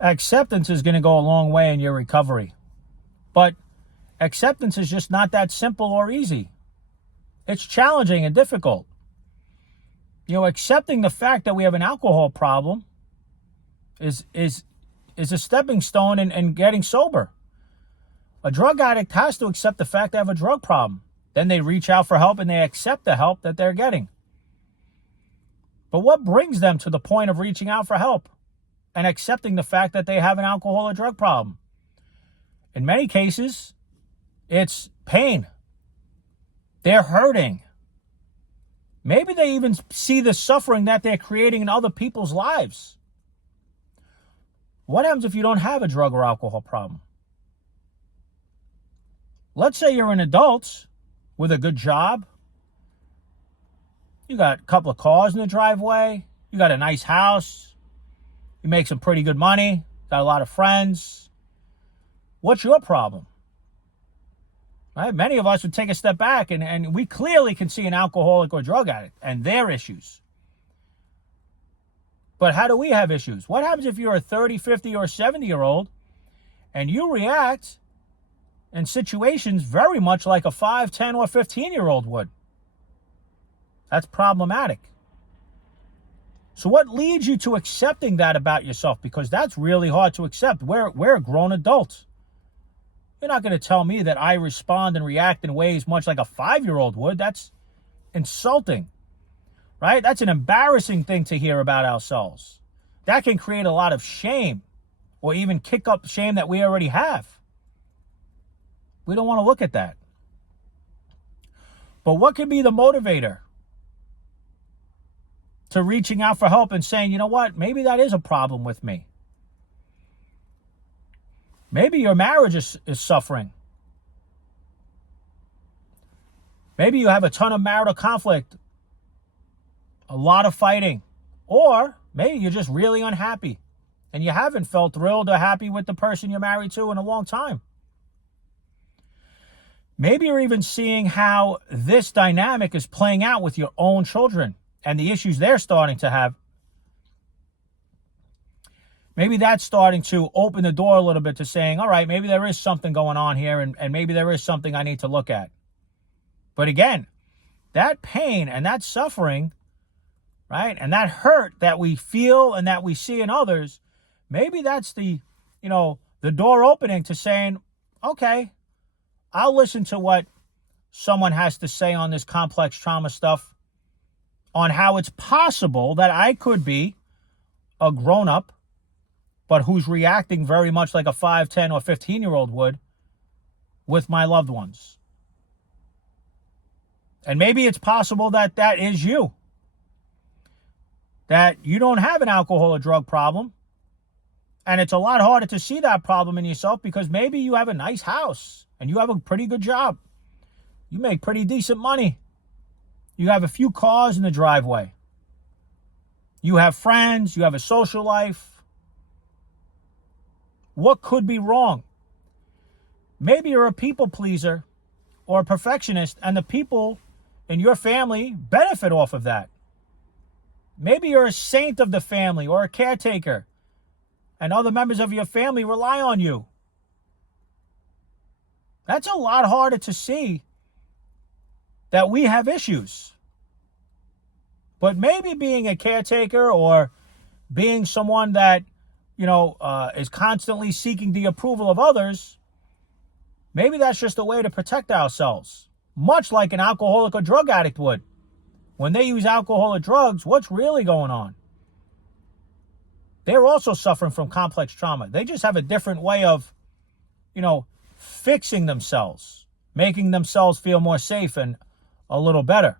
Acceptance is going to go a long way in your recovery. But acceptance is just not that simple or easy. It's challenging and difficult. Accepting the fact that we have an alcohol problem is a stepping stone in getting sober. A drug addict has to accept the fact they have a drug problem. Then they reach out for help and they accept the help that they're getting. But what brings them to the point of reaching out for help and accepting the fact that they have an alcohol or drug problem? In many cases, it's pain. They're hurting. Maybe they even see the suffering that they're creating in other people's lives. What happens if you don't have a drug or alcohol problem? Let's say you're an adult with a good job. You got a couple of cars in the driveway. You got a nice house. You make some pretty good money. Got a lot of friends. What's your problem? Right? Many of us would take a step back and we clearly can see an alcoholic or drug addict and their issues. But how do we have issues? What happens if you're a 30, 50, or 70-year-old and you react in situations very much like a 5, 10, or 15-year-old would? That's problematic. So what leads you to accepting that about yourself? Because that's really hard to accept. We're a grown adult. You're not going to tell me that I respond and react in ways much like a 5-year-old would. That's insulting, right? That's an embarrassing thing to hear about ourselves. That can create a lot of shame or even kick up shame that we already have. We don't want to look at that. But what can be the motivator to reaching out for help and saying, you know what, maybe that is a problem with me? Maybe your marriage is suffering. Maybe you have a ton of marital conflict, a lot of fighting, or maybe you're just really unhappy and you haven't felt thrilled or happy with the person you're married to in a long time. Maybe you're even seeing how this dynamic is playing out with your own children and the issues they're starting to have. Maybe that's starting to open the door a little bit to saying, all right, maybe there is something going on here and maybe there is something I need to look at. But again, that pain and that suffering, right, and that hurt that we feel and that we see in others, maybe that's the door opening to saying, okay, I'll listen to what someone has to say on this complex trauma stuff, on how it's possible that I could be a grown-up, but who's reacting very much like a 5, 10, or 15-year-old would with my loved ones. And maybe it's possible that that is you. That you don't have an alcohol or drug problem. And it's a lot harder to see that problem in yourself because maybe you have a nice house and you have a pretty good job. You make pretty decent money. You have a few cars in the driveway. You have friends. You have a social life. What could be wrong? Maybe you're a people pleaser or a perfectionist and the people in your family benefit off of that. Maybe you're a saint of the family or a caretaker and other members of your family rely on you. That's a lot harder to see that we have issues. But maybe being a caretaker or being someone that, is constantly seeking the approval of others, maybe that's just a way to protect ourselves, much like an alcoholic or drug addict would. When they use alcohol or drugs, what's really going on? They're also suffering from complex trauma. They just have a different way of, fixing themselves, making themselves feel more safe and a little better.